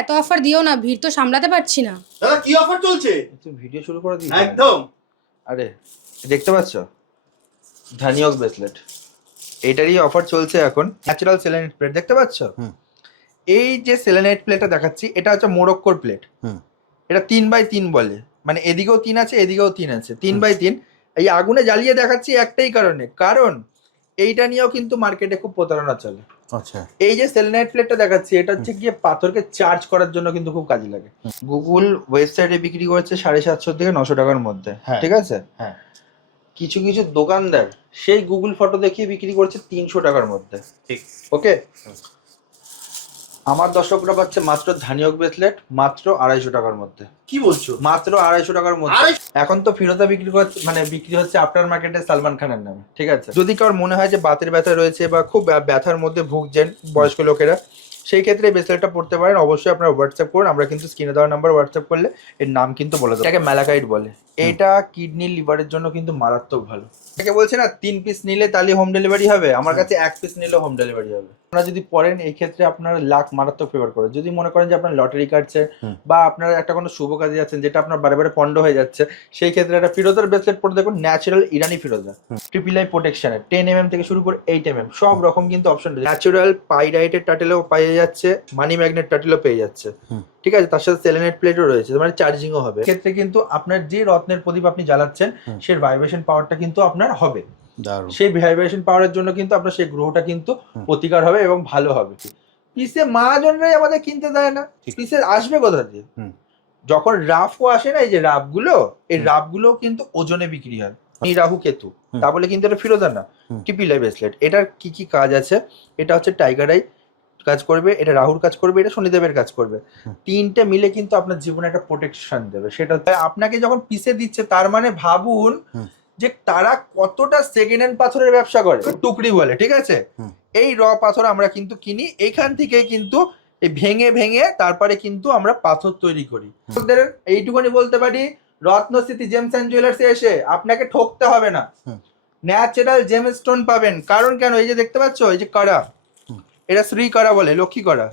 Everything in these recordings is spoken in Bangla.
এত অফার দিও না, ভিড় তো সামলাতে পারছি না। দাদা কি অফার চলছে? তুই ভিডিও শুরু করে দিস একদম। আরে দেখতে পাচ্ছ ধানিয়ক ব্রেসলেট, এটারই অফার চলছে এখন। ন্যাচারাল সেলেনাইট প্লেট দেখতে পাচ্ছ? এই যে সেলেনাইট প্লেটটা দেখাচ্ছি এটা হচ্ছে মোরক্কোর প্লেট। এটা 3x3 বলে, মানে এদিকেও 3 আছে এদিকেও 3 আছে, 3x3। এই আগুনে জ্বালিয়ে দেখাচ্ছি একটাই কারণে, কারণ এইটা নিয়েও কিন্তু মার্কেটে খুব প্রতারণা চলে। আচ্ছা, এই যে সেলেনাইট প্লেটটা দেখাচ্ছি এটা হচ্ছে গিয়ে পাথরকে চার্জ করার জন্য কিন্তু খুব কাজে লাগে। গুগল ওয়েবসাইটে বিক্রি করছে 750 থেকে 900 টাকার মধ্যে, হ্যাঁ। ঠিক আছে? হ্যাঁ। কিছু কিছু দোকানদার সেই গুগল ফটো দেখিয়ে বিক্রি করছে 300 টাকার মধ্যে। ঠিক। ওকে, আমার দর্শকরা পাচ্ছে মাত্র ধানিয়ক ব্রেসলেট মাত্র 250 টাকার মধ্যে। কি বলছো? মাত্র 250 টাকার মধ্যে। এখন তো ফিরোজা বিক্রি করছে, মানে বিক্রি হচ্ছে আফটার মার্কেটে সালমান খানের নামে, ঠিক আছে? যদি কারোর মনে হয় যে বাতের ব্যথা রয়েছে বা খুব ব্যথার মধ্যে ভুগছেন বয়স্ক লোকেরা, সেই ক্ষেত্রে এই ব্রেসলেটটা পড়তে পারেন। অবশ্যই আপনারা হোয়াটসঅ্যাপ করুন, আমরা কিন্তু স্ক্রিনে দেওয়া নাম্বার হোয়াটসঅ্যাপ করলে এর নাম কিন্তু বলে দেবো। এটাকে ম্যালাকাইট বলে। এটা কিডনি লিভারের জন্য কিন্তু মারাত্মক ভালো। এটাকে বলছে না 3 পিস নিলে তাহলে হোম ডেলিভারি হবে, আমার কাছে 1 পিস নিলে হোম ডেলিভারি হবে। আপনারা যদি পড়েন এই ক্ষেত্রে আপনার লাখ মারাত্মক ফেভার করে। যদি মনে করেন যে আপনার লটারি কাটছে বা আপনার একটা কোনো শুভ কাজে যাচ্ছেন যেটা আপনার বারে বারে পণ্ড হয়ে যাচ্ছে, সেই ক্ষেত্রে একটা ফিরোজার ব্রেসলেট পরে দেখুন, ন্যাচারাল ইরানি ফিরোজা, ট্রিপল আই প্রোটেকশনের 10mm থেকে শুরু করে 8mm সব রকম কিন্তু অপশন রয়েছে। ন্যাচারাল পাইরাইটের টাটেলও পেয়ে যাচ্ছে, মানি ম্যাগনেট টাটেলও পেয়ে যাচ্ছে, ঠিক আছে? তার সাথে সেলেনাইট প্লেটও রয়েছে, মানে চার্জিংও হবে। ক্ষেত্রে কিন্তু আপনার যে রত্নের প্রদীপ আপনি জ্বালাচ্ছেন সেই ভাইব্রেশন পাওয়ারটা কিন্তু আপনার হবে। সেই ভাইব্রেশন পাওয়ারের জন্য কিন্তু আপনার সেই গ্রহটা কিন্তু প্রতিকার হবে এবং ভালো হবে। পিসে মহাজনরাই আমাদের কিনতে দেয় না, পিসে আসবে কোথা দিয়ে? যখন রাফও আসে না, এই যে রাফগুলো, এই রাফগুলো কিন্তু ওজনে বিক্রি হয়। রাহু কেতু, তা বলে কিন্তু এটা ফিরোজা না, ট্রিপল আই ব্রেসলেট। এটার কি কি কাজ আছে? এটা হচ্ছে টাইগার আই কাজ করবে, এটা রাহুর কাজ করবে, এটা শনিদেবের কাজ করবে। তিনটে মিলে কিন্তু আপনার জীবনে একটা প্রোটেকশন দেবে। সেটা আপনাকে যখন পিসে দিচ্ছে, তার মানে ভাবুন যে তারা কতটা সেকেন্ড হ্যান্ড পাথরের ব্যবসা করে। টুকরি বলে, ঠিক আছে? এই র পাথর আমরা কিন্তু কিনি, এইখান থেকে কিন্তু এই ভেঙে ভেঙে তারপরে কিন্তু আমরা পাথর তৈরি করি। এইটুকুনি বলতে পারি, রত্নস্থিতি জেমস অ্যান্ড জুয়েলার্সে এসে আপনাকে ঠকতে হবে না, ন্যাচারাল জেম স্টোন পাবেন। কারণ কেন, এই যে দেখতে পাচ্ছ, এই যে কড়া, এটা শ্রী কড়া বলে, লক্ষ্মী কড়া।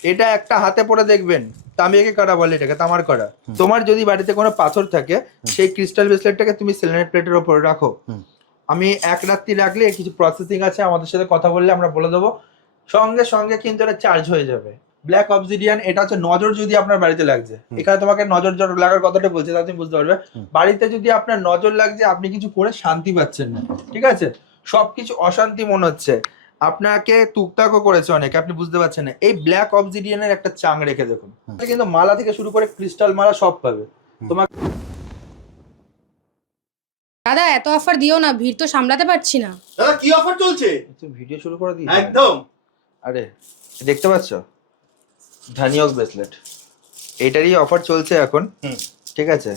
এটা একটা হাতে পরে দেখবেন, তামিয়াকে কড়া বলে, এটাকে তামার কড়া। তোমার যদি বাড়িতে কোনো পাথর থাকে, সেই ক্রিস্টাল ব্রেসলেটটাকে তুমি সেলেনাইট প্লেটের উপরে রাখো। আমি এক রাত্রি রাখলে কিছু প্রসেসিং আছে, আমাদের সাথে কথা বললে আমরা বলে দেবো, সঙ্গে সঙ্গে কিন্তু এটা চার্জ হয়ে যাবে। ব্ল্যাক অবসিডিয়ান, এটা হচ্ছে নজর যদি আপনার বাড়িতে লাগছে, এখানে তোমাকে নজর লাগার কথাটা বলছে, তাহলে তুমি বুঝতে পারবে। বাড়িতে যদি আপনার নজর লাগছে, আপনি কিছু করে শান্তি পাচ্ছেন না, ঠিক আছে? সবকিছু অশান্তি মনে হচ্ছে, আপনাকে টুকটাকও করেছে অনেকে, আপনি বুঝতে পারছেন না, এই ব্ল্যাক অবসিডিয়ানের একটা চাং রেখে দেখুন। কিন্তু মালা থেকে শুরু করে ক্রিস্টাল মালা সব পাবে তোমার। দাদা এত অফার দিও না, ভিড় তো সামলাতে পারছি না। দাদা কি অফার চলছে? তুই ভিডিও শুরু করে দিস একদম। আরে দেখতে পাচ্ছ ধানিয়ক ব্রেসলেট, এটারই অফার চলছে এখন, ঠিক আছে?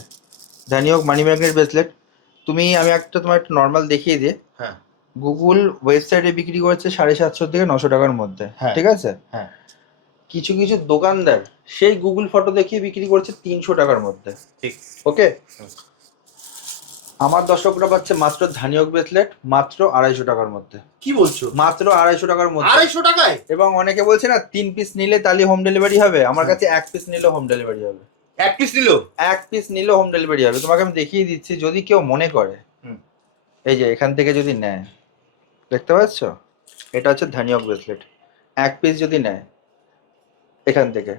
ধানিয়ক মানি ম্যাগনেট ব্রেসলেট। আমি তোমার একটা নর্মাল দেখিয়ে দিই। হ্যাঁ। গুগল ওয়েবসাইটে বিক্রি করছে 750 থেকে 900 টাকার মধ্যে, ঠিক আছে? হ্যাঁ। কিছু কিছু দোকানদার সেই গুগল ফটো দেখিয়ে বিক্রি করছে 300 টাকার মধ্যে। ঠিক। ওকে, আমার দর্শকরা পাচ্ছে মাত্র ধানিয়ক ব্রেসলেট মাত্র 250 টাকার মধ্যে। কি বলছো? মাত্র 250 টাকার মধ্যে। 250 টাকায়? এবং অনেকে বলছে না 3 পিস নিলে তাহলে হোম ডেলিভারি হবে, আমার কাছে 1 পিস নিলে হোম ডেলিভারি হবে। 1 পিস নিল? 1 পিস নিলে হোম ডেলিভারি হবে। তোমাকে আমি দেখিয়ে দিচ্ছি, যদি কেউ মনে করে, এই যে এখান থেকে যদি নেয়, দেখতে পাচ্ছ, এটা হচ্ছে ধানিয়ক ব্রেসলেট। 1 পিস যদি নেয় এখান থেকে,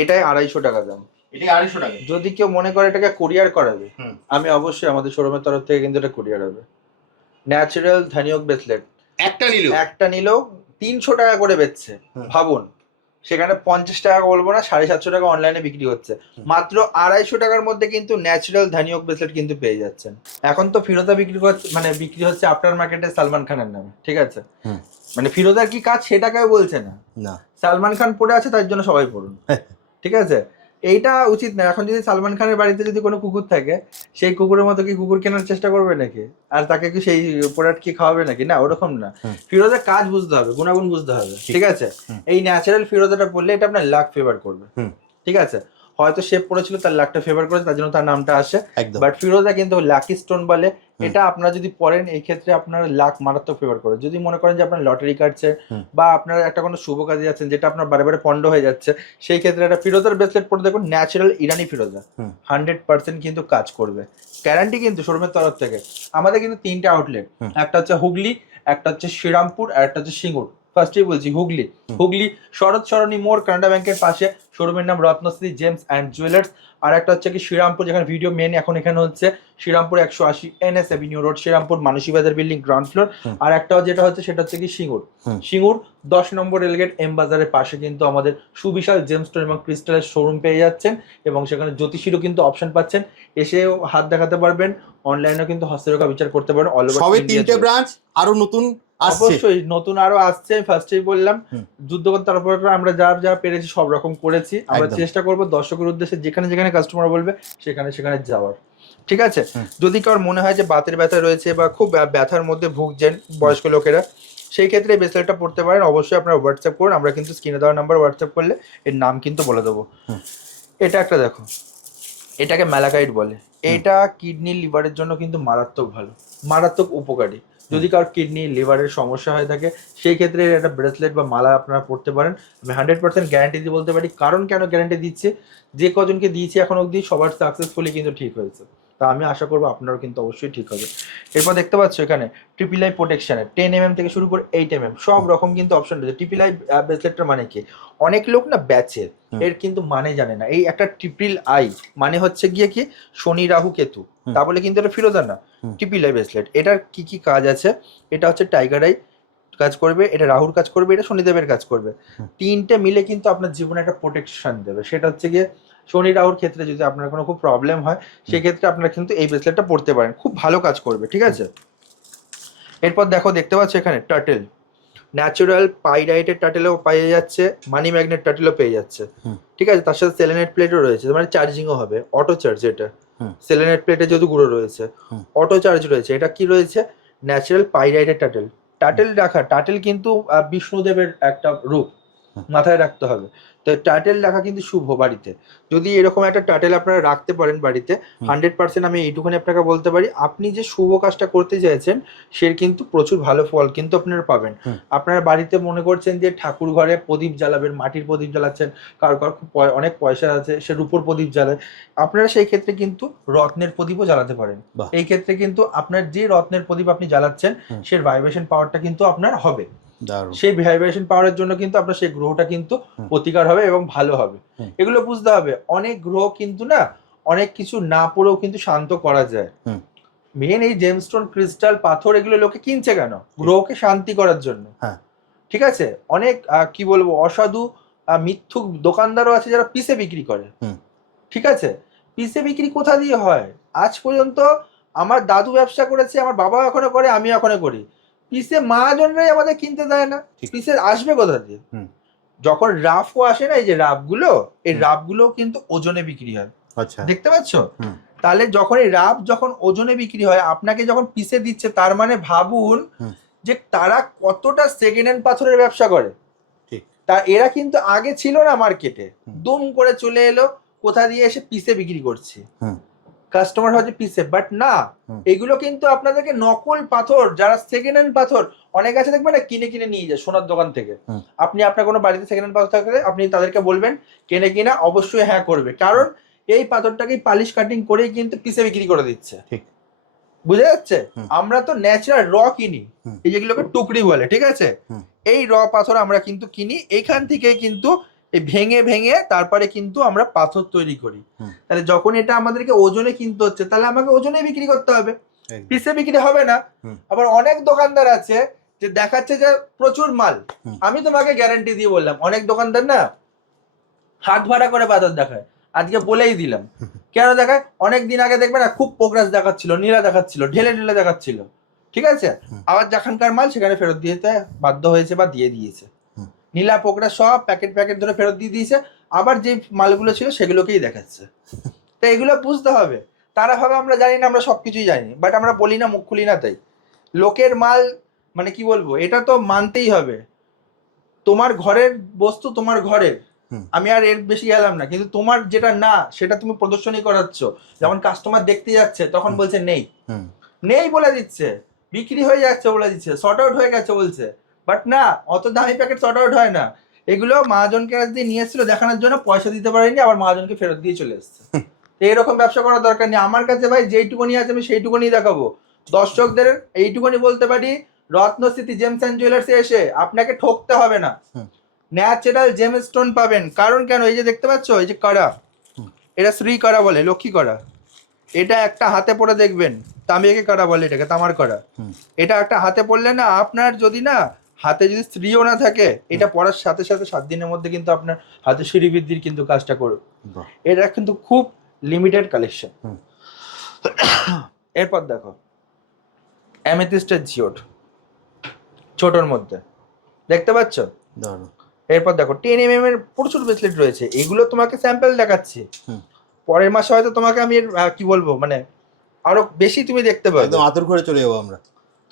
এটাই 250 টাকা দাম। এটা 250 টাকা। যদি কেউ মনে করে এটাকে কুরিয়ার করাবে, আমি অবশ্যই আমাদের শোরুমের তরফ থেকে কিন্তু এটা কুরিয়ার হবে। ন্যাচারাল ধানিয়ক ব্রেসলেট একটা নিলেও 300 টাকা করে বেচছে, ভাবুন। সেখানে 50 টাকা বলবো না, 750 টাকা অনলাইনে বিক্রি হচ্ছে। মাত্র 250 টাকার মধ্যে কিন্তু ন্যাচারাল ধানিয়ক ব্রেসলেট কিন্তু পেয়ে যাচ্ছেন। এখন তো ফিরোজা বিক্রি হচ্ছে আফটার মার্কেটে সালমান খানের নামে, ঠিক আছে? মানে ফিরোজার কি কাজ সেটা কেউ বলছে না, সালমান খান পড়ে আছে তার জন্য সবাই পড়ুন, ঠিক আছে? এইটা উচিত না। এখন যদি সালমান খানের বাড়িতে যদি কোনো কুকুর থাকে, সেই কুকুরের মতো কি কুকুর কেনার চেষ্টা করবে নাকি? আর তাকে কি সেই প্রোডাক্ট কি খাওয়াবে নাকি? না, ওরকম না। ফিরোজার কাজ বুঝতে হবে, গুণাগুণ বুঝতে হবে, ঠিক আছে? এই ন্যাচারাল ফিরোজাটা বললে এটা আপনার লাক ফেভার করবে, ঠিক আছে? হয়তো শেপ পড়েছিল, তার লাকটা ফেভার করেছে, তার জন্য তার নামটা আসে। একদম। বাট ফিরোজা কিন্তু লাকি স্টোন বলে। এটা আপনারা যদি পড়েন এই ক্ষেত্রে আপনার লাক মারাত্মক ফেভার করে। যদি মনে করেন যে আপনার লটারি কাটছে বা আপনার একটা কোনো শুভ কাজে যাচ্ছেন যেটা আপনার বারে বারে পণ্ড হয়ে যাচ্ছে, সেই ক্ষেত্রে একটা ফিরোজার ব্রেসলেট পরে দেখুন, ন্যাচারাল ইরানি ফিরোজা 100% কিন্তু কাজ করবে, গ্যারান্টি কিন্তু শোরুমের তরফ থেকে। আমাদের কিন্তু 3টে আউটলেট, একটা হচ্ছে হুগলি, একটা হচ্ছে শ্রীরামপুর, আর একটা হচ্ছে সিঙ্গুর। ফার্স্টেই বলছি হুগলি, শরৎ সরণি মোড়, কানাডা ব্যাংকের পাশে, শোরুমের নাম রত্নশ্রী জেমস অ্যান্ড জুয়েলার্স। আর একটা হচ্ছে কি শ্রীরামপুর, যেখানে ভিডিও মেন এখন এখানে হচ্ছে Shrirampur 180 NS avenue road, Shrirampur Mansi Bazar building ground floor. আর একটা যেটা হচ্ছে সেটা হচ্ছে কি সিঙ্গুর 10 নম্বর রেলগেট এম বাজারের পাশে কিন্তু আমাদের সুবিশাল জেমস্টোন এবং ক্রিস্টালের শোরুম পেয়ে যাচ্ছেন, এবং সেখানে জ্যোতিষীরও কিন্তু অপশন পাচ্ছেন, এসেও হাত দেখাতে পারবেন, অনলাইনেও কিন্তু হস্তরেখা বিচার করতে পারবেন। অল ওভার সবে 3টে ব্রাঞ্চ, আরো নতুন আসছে। অবশ্যই নতুন আরো আসছে। ফার্স্টেই বললাম যুদ্ধ করতে, তারপর আমরা যা পেরেছি সব রকম করেছি। আমরা চেষ্টা করবো দর্শকের উদ্দেশ্যে যেখানে যেখানে কাস্টমার বলবে সেখানে সেখানে যাওয়ার, ঠিক আছে। যদি কারোর মনে হয় যে বাতের ব্যথা রয়েছে বা খুব ব্যথার মধ্যে ভুগছেন বয়স্ক লোকেরা, সেই ক্ষেত্রে এই ব্রেসলেটটা পড়তে পারেন। অবশ্যই আপনারা হোয়াটসঅ্যাপ করুন, আমরা কিন্তু স্ক্রিনে দেওয়া নাম্বার হোয়াটসঅ্যাপ করলে এর নাম কিন্তু বলে দেবো। এটা একটা দেখো, এটাকে ম্যালাকাইট বলে। এটা কিডনি লিভারের জন্য কিন্তু মারাত্মক ভালো, মারাত্মক উপকারী। যদি কারোর কিডনি লিভারের সমস্যা হয়ে থাকে সেই ক্ষেত্রে একটা ব্রেসলেট বা মালা আপনারা পড়তে পারেন। আমি 100% গ্যারান্টি দিয়ে বলতে পারি। কারণ কেন গ্যারান্টি দিচ্ছে, যে কজনকে দিয়েছি এখন অবধি সবার সাকসেসফুলি কিন্তু ঠিক হয়েছে। তা আমি আশা করবো আপনারও কিন্তু অবশ্যই ঠিক হবে। এরপর দেখতে পাচ্ছ এখানে ট্রিপল আই প্রোটেকশনের 10 mm থেকে শুরু করে 8 mm সব রকম কিন্তু অপশন রয়েছে। ট্রিপল আই ব্রেসলেটটার মানে কি, অনেক লোক না ব্যাচের, এর কিন্তু মানে জানে না। এই একটা ট্রিপল আই মানে হচ্ছে গিয়ে কি শনি রাহু কেতু, তা বলে কিন্তু এটা ফিরোজা না। ট্রিপল আই ব্রেসলেট, এটার কি কি কাজ আছে, এটা হচ্ছে টাইগার আই কাজ করবে, এটা রাহুর কাজ করবে, এটা শনিদেবের কাজ করবে। তিনটে মিলে কিন্তু আপনার জীবনে একটা প্রোটেকশন দেবে। সেটা হচ্ছে গিয়ে শনি রাহুর ক্ষেত্রে যদি আপনার কোনো খুব প্রবলেম হয় সেই ক্ষেত্রে আপনারা কিন্তু এই ব্রেসলেটটা পড়তে পারেন, খুব ভালো কাজ করবে, ঠিক আছে। এরপর দেখতে পাচ্ছ এখানে টার্টেল, ন্যাচারাল পাইরাইটের টার্টেলও পেয়ে যাচ্ছে, মানি ম্যাগনেট টার্টেলও পেয়ে যাচ্ছে, ঠিক আছে। তার সাথে সেলেনাইট প্লেটও রয়েছে, মানে চার্জিংও হবে, অটো চার্জ। এটা সেলেনাইট প্লেটে যেহেতু গুঁড়ো রয়েছে, অটো চার্জ রয়েছে। এটা কি রয়েছে, ন্যাচারাল পাইরাইটের টার্টেল কিন্তু বিষ্ণুদেবের একটা রূপ, মাথায় রাখতে হবে। তো টার্টেল রাখা কিন্তু শুভ বাড়িতে। যদি এরকম একটা টার্টেল আপনারা রাখতে পারেন বাড়িতে, 100% আমি এইটুকুনি আপনাকে বলতে পারি, আপনি যে শুভ কাজটা করতে চাইছেন সে কিন্তু প্রচুর ভালো ফল কিন্তু আপনারা পাবেন। আপনারা বাড়িতে মনে করছেন যে ঠাকুর ঘরে প্রদীপ জ্বালাবেন, মাটির প্রদীপ জ্বালাচ্ছেন, কারোর খুব অনেক পয়সা আছে সে রূপোর প্রদীপ জ্বালায়, আপনারা সেই ক্ষেত্রে কিন্তু রত্নের প্রদীপও জ্বালাতে পারেন। এই ক্ষেত্রে কিন্তু আপনার যে রত্নের প্রদীপ আপনি জ্বালাচ্ছেন সে ভাইব্রেশন পাওয়ারটা কিন্তু আপনার হবে, সেই ভাইব্রেশন পাওয়ারের জন্য কিন্তু আপনার সেই গ্রহটা কিন্তু প্রতিকার হবে এবং ভালো হবে। এগুলো বুঝতে হবে। অনেক গ্রহ কিন্তু না অনেক কিছু না পড়েও কিন্তু শান্ত করা যায়। মেন এই জেমস্টোন ক্রিস্টাল পাথর এগুলো লোকে কিনছে কেন, গ্রহকে শান্তি করার জন্য, ঠিক আছে। অনেক কি বলবো অসাধু মিথ্যুক দোকানদারও আছে যারা পিসে বিক্রি করে, ঠিক আছে। পিসে বিক্রি কোথা দিয়ে হয়, আজ পর্যন্ত আমার দাদু ব্যবসা করেছে, আমার বাবা এখনো করে, আমি এখনো করি। পিসে মহাজনরাই আমাদের কিনতে দেয় না, পিসে আসবে কোথা দিয়ে। যখন রাফও আসে না, এই যে রাফগুলো, এই রাফগুলো কিন্তু ওজনে বিক্রি হয়, আচ্ছা দেখতে পাচ্ছ। তাহলে যখন এই রাফ যখন ওজনে বিক্রি হয়, আপনাকে যখন পিসে দিচ্ছে, তার মানে ভাবুন যে তারা কতটা সেকেন্ড হ্যান্ড পাথরের ব্যবসা করে। তা এরা কিন্তু আগে ছিল না মার্কেটে, দুম করে চলে এলো, কোথা দিয়ে এসে পিসে বিক্রি করছে, কাস্টমার হচ্ছে পিসে। বাট না, এগুলো কিন্তু আপনাদেরকে নকল পাথর, যারা সেকেন্ড হ্যান্ড পাথর অনেক আছে দেখবেন না, কিনে কিনে নিয়ে যায় সোনার দোকান থেকে। আপনি আপনার কোনো বাড়িতে সেকেন্ড হ্যান্ড পাথর থাকলে আপনি তাদেরকে বলবেন কেনে কিনা, অবশ্যই হ্যাঁ করবে, কারণ এই পাথরটাকে পালিশ কাটিং করেই কিন্তু পিসে বিক্রি করে দিচ্ছে, ঠিক বুঝে যাচ্ছে। আমরা তো ন্যাচারাল র কিনি, এই যেগুলোকে টুকরি বলে, ঠিক আছে। এই র পাথর আমরা কিন্তু কিনি, এইখান থেকে কিন্তু ভেঙে ভেঙে তারপরে কিন্তু আমরা পাথর তৈরি করি। তাহলে যখন এটা আমাদেরকে ওজনে কিনতে হচ্ছে, তাহলে আমাকে ওজনে বিক্রি করতে হবে, পিসে বিক্রি হবে না। আবার অনেক দোকানদার আছে যে দেখাচ্ছে যে প্রচুর মাল। আমি তোমাকে গ্যারান্টি দিয়ে বললাম, অনেক দোকানদার না হাত ভাড়া করে পাথর দেখায়। আজকে বলেই দিলাম কেন দেখায়। অনেক দিন আগে দেখবে না খুব প্রোগ্রেস দেখাচ্ছিল, নীলা দেখাচ্ছিল, ঢেলে ঢেলে দেখাচ্ছিল, ঠিক আছে। আবার যেখানকার মাল সেখানে ফেরত দিতে বাধ্য হয়েছে বা দিয়ে দিয়েছে। নীলা পোকরা সব প্যাকেট ধরে ফেরত দিয়ে দিয়েছে, আবার যে মালগুলো ছিল সেগুলোকেই দেখাচ্ছে। তো এগুলো বুঝতে হবে। তারা ভাবে আমরা জানি না, আমরা সবকিছুই জানি, বাট আমরা বলি না, মুখ খুলি না। তাই লোকের মাল মানে কি বলবো, এটা তো মানতেই হবে। তোমার ঘরের বস্তু তোমার ঘরের, আমি আর এর বেশি গেলাম না, কিন্তু তোমার যেটা না সেটা তুমি প্রদর্শনী করাচ্ছ, যেমন কাস্টমার দেখতে যাচ্ছে তখন বলছে নেই, নেই বলে দিচ্ছে, বিক্রি হয়ে যাচ্ছে বলে দিচ্ছে, শর্ট আউট হয়ে গেছে বলছে, বাট না, অত দামি প্যাকেট শর্ট আউট হয় না। এগুলো মহাজনকে কাছ দিয়ে নিয়ে এসেছিল দেখানোর জন্য, পয়সা দিতে পারেনি, আবার মহাজনকে ফেরত দিয়ে চলে এসছে। এইরকম ব্যবসা করার দরকার নেই। আমার কাছে ভাই যেইটুকুনি আছে আমি সেইটুকুনি দেখাবো, দর্শকদের এইটুকুনি বলতে পারি, রত্নস্থিতি জেমস অ্যান্ড জুয়েলার্সে এসে আপনাকে ঠকতে হবে না, ন্যাচারাল জেম স্টোন পাবেন। কারণ কেন, এই যে দেখতে পাচ্ছ, এই যে কড়া, এটা শ্রী কড়া বলে, লক্ষ্মী কড়া, এটা একটা হাতে পরে দেখবেন, তামিয়াকে কড়া বলে, এটাকে তামার কড়া। এটা একটা হাতে পড়লে না, আপনার যদি না হাতে যদি স্ত্রীও না থাকে, এটা পড়ার সাথে সাথে 7 দিনের মধ্যে কিন্তু আপনার হাতে সিঁড়ি বৃদ্ধির কিন্তু কাজটা করবে। এটা কিন্তু খুব লিমিটেড কালেকশন। এরপর দেখো অ্যামেথিস্টের জিওড, ছোটর মধ্যে দেখতে পাচ্ছ। এরপর দেখো 10mm এর প্রচুর ব্রেসলেট রয়েছে, এগুলো তোমাকে স্যাম্পল দেখাচ্ছি, পরের মাসে হয়তো তোমাকে আমি কি বলবো, মানে আরো বেশি তুমি দেখতে পাবে। একদম আতুর ঘরে চলে যাবো আমরা,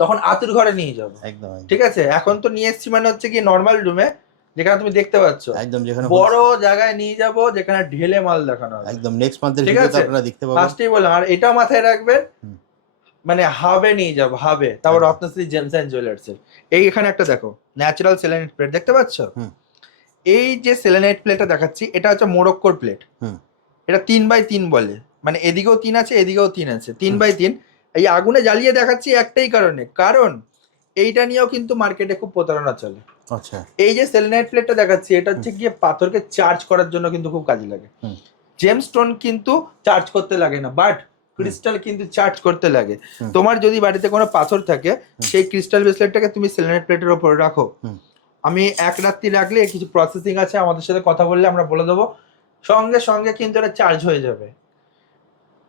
তখন আতুর ঘরে নিয়ে যাবো। একদম ঠিক আছে, এখন তো নিয়ে এসছি মানে হচ্ছে কি নর্মাল রুমে, যেখানে তুমি দেখতে পাচ্ছ, একদম যেখানে বড় জায়গায় নিয়ে যাব, যেখানে ঢেলে মাল দেখানো হবে। একদম নেক্সট মান্থের ঠিক ভিডিওতে আছে, আপনারা দেখতে পাবেন। ফার্স্টেই বললাম, আর এটা মাথায় রাখবেন, মানে হাবে নিয়ে যাবো, হাবে। তারপর রত্নশ্রী জেমস অ্যান্ড জুয়েলার্স এর এই এখানে একটা দেখো ন্যাচারাল সেলেনাইট প্লেট দেখতে পাচ্ছ। এই যে সেলেনাইট প্লেটটা দেখাচ্ছি, এটা হচ্ছে মোরক্কোর প্লেট। এটা 3x3 বলে, মানে এদিকেও 3 আছে, এদিকেও 3 আছে, 3x3। এই আগুনে জ্বালিয়ে দেখাচ্ছি একটাই কারণে, কারণ এইটা নিয়েও কিন্তু মার্কেটে খুব প্রতারণা চলে। আচ্ছা, এই যে সেলেনাইট প্লেটটা দেখাচ্ছি, এটা হচ্ছে গিয়ে পাথরকে চার্জ করার জন্য কিন্তু খুব কাজে লাগে। জেমস্টোন কিন্তু চার্জ করতে লাগে না, বাট ক্রিস্টাল কিন্তু চার্জ করতে লাগে। তোমার যদি বাড়িতে কোনো পাথর থাকে, সেই ক্রিস্টাল ব্রেসলেটটাকে তুমি সেলেনাইট প্লেটের উপর রাখো, আমি এক রাত্রি রাখলে কিছু প্রসেসিং আছে, আমাদের সাথে কথা বললে আমরা বলে দেবো, সঙ্গে সঙ্গে কিন্তু এটা চার্জ হয়ে যাবে,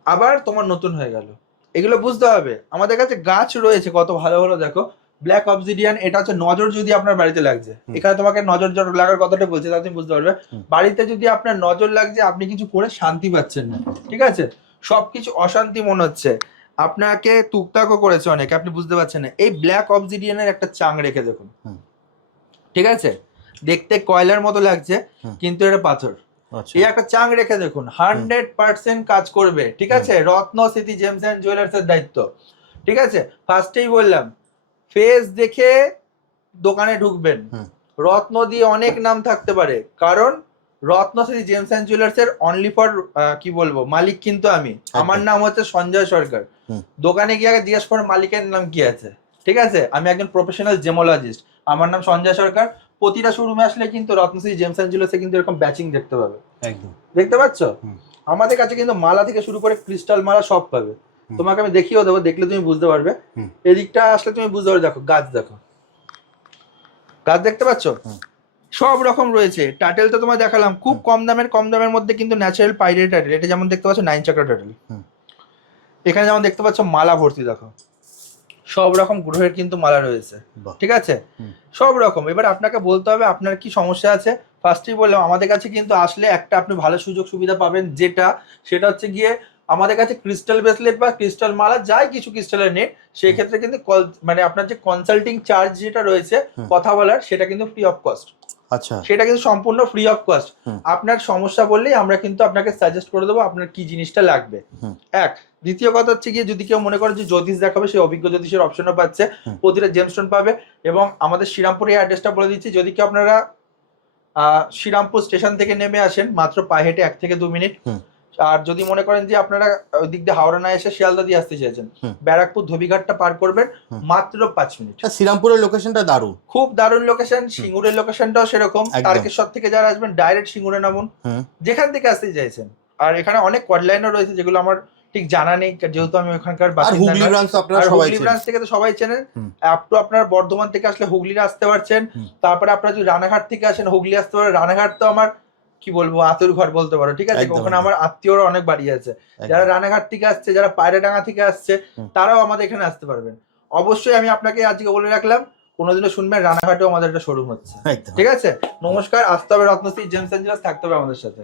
আবার তোমার নতুন হয়ে গেল। এগুলো বুঝতে হবে। আমাদের কাছে গাছ রয়েছে কত ভালো ভালো, দেখো ব্ল্যাক অবসিডিয়ান, এটা হচ্ছে নজর যদি আপনার বাড়িতে লাগছে, এখানে তোমাকে নজর লাগার কথাটা বলছে, তাহলে তুমি বুঝতে পারবে। বাড়িতে যদি আপনার নজর লাগছে, আপনি কিছু করে শান্তি পাচ্ছেন না, ঠিক আছে, সবকিছু অশান্তি মনে হচ্ছে, আপনাকে টুকটাকও করেছে অনেকে, আপনি বুঝতে পারছেন না, এই ব্ল্যাক অবসিডিয়ানের একটা চাং রেখে দেখুন, ঠিক আছে, দেখতে কয়লার মতো লাগছে কিন্তু এটা পাথর। এই একটা চাং রেখে দেখুন, 100% কাজ করবে, ঠিক আছে। রত্নস্থিতি জেমস অ্যান্ড জুয়েলার্স এর দায়িত্ব, ঠিক আছে। ফার্স্টেই বললাম, ফেস দেখে দোকানে ঢুকবেন, রত্ন দিয়ে অনেক নাম থাকতে পারে, কারণ রত্নস্থিতি জেমস অ্যান্ড জুয়েলার্স এর অনলি ফর কি বলবো, মালিক কিন্তু আমি, আমার নাম হচ্ছে সঞ্জয় সরকার। দোকানে গিয়ে আগে জিজ্ঞেস করো মালিকের নাম কি আছে, ঠিক আছে। আমি একজন প্রফেশনাল জেমোলজিস্ট, আমার নাম সঞ্জয় সরকার। প্রতিটা শোরুমে আসলে কিন্তু রত্নশ্রী জেমস অ্যান্ড জুয়েলার্সে কিন্তু এরকম ব্যাচিং দেখতে পাবে, একদম দেখতে পাচ্ছ। আমাদের কাছে কিন্তু মালা থেকে শুরু করে ক্রিস্টাল মালা সব পাবে, তোমাকে আমি দেখিয়েও দেবো, দেখলে তুমি বুঝতে পারবে। এদিকটা আসলে তুমি বুঝতে পারবে, দেখো গাছ, দেখো গাছ দেখতে পাচ্ছ, সব রকম রয়েছে। টাটেল তো তোমায় দেখালাম, খুব কম দামের মধ্যে কিন্তু ন্যাচারাল পাইরেট টাটেল, এটা যেমন দেখতে পাচ্ছ 9 চাকরা টাটেল। এখানে যেমন দেখতে পাচ্ছ মালা ভর্তি, দেখো সব রকম গ্রহের কিন্তু মালা রয়েছে, ঠিক আছে, সব রকম। এবার আপনাকে বলতে হবে আপনার কি সমস্যা আছে। ফার্স্টেই বললাম, আমাদের কাছে কিন্তু আসলে একটা আপনি ভালো সুযোগ সুবিধা পাবেন, সেটা হচ্ছে গিয়ে আমাদের কাছে ক্রিস্টাল ব্রেসলেট বা ক্রিস্টাল মালা যাই কিছু ক্রিস্টালের নেট, সেই ক্ষেত্রে কিন্তু মানে আপনার যে কনসাল্টিং চার্জ যেটা রয়েছে কথা বলার, সেটা কিন্তু ফ্রি অফ কস্ট। আচ্ছা, সেটা কিন্তু সম্পূর্ণ ফ্রি অফ কস্ট। আপনার সমস্যা বললেই আমরা কিন্তু আপনাকে সাজেস্ট করে দেবো আপনার কি জিনিসটা লাগবে। এক, দ্বিতীয় কথা হচ্ছে গিয়ে যদি কেউ মনে করে যে জ্যোতিষ দেখাবে, সেই অভিজ্ঞ জ্যোতিষের অপশনও পাচ্ছে, প্রতিটা জেমস্টোন পাবে। এবং আমাদের শ্রীরামপুরের অ্যাড্রেসটা বলে দিচ্ছি, যদি কেউ আপনারা শ্রীরামপুর স্টেশন থেকে নেমে আসেন, মাত্র পায়ে হেঁটে 1 থেকে 2 মিনিট। আর যদি মনে করেন যে আপনারা ওই দিক দিয়ে হাওড়া না এসে শিয়ালদা দিয়ে আসতে চাইছেন, ব্যারাকপুর ধোবিঘাটটা পার করবেন, মাত্র 5 মিনিট। শ্রীরামপুরের লোকেশনটা দারুণ, খুব দারুণ লোকেশন। সিঙ্গুরের লোকেশনটাও সেরকম, তারকেশ্বর থেকে যারা আসবেন ডাইরেক্ট সিঙ্গুরে নামুন, যেখান থেকে আসতে চাইছেন। আর এখানে অনেক কোয়াডলাইনও রয়েছে, যেগুলো আমার ঠিক জানা নেই, যেহেতু আমি ওখানকার বাসিন্দা। হুগলি ব্রাঞ্চ থেকে তো সবাই চেনেন। আপ টু আপনার বর্ধমান থেকে আসলে হুগলিতে আসতে পারছেন, তারপরে আপনারা যদি রানাঘাট থেকে আসেন হুগলি আসতে পারেন। রানাঘাট তো আমার কি বলবো, আতুর ঘর বলতে পারো, ঠিক আছে, ওখানে আমার আত্মীয়রা অনেক বাড়ি আছে। যারা রানাঘাট থেকে আসছে, যারা পায়রাডাঙ্গা থেকে আসছে, তারাও আমাদের এখানে আসতে পারবেন। অবশ্যই আমি আপনাকে আজকে বলে রাখলাম, কোনোদিনও শুনবেন রানাঘাটেও আমাদের একটা শোরুম হচ্ছে, ঠিক আছে। নমস্কার, আসতে হবে রত্নশ্রী জেমস অ্যান্ড জুয়েলার্স, থাকতে হবে আমাদের সাথে।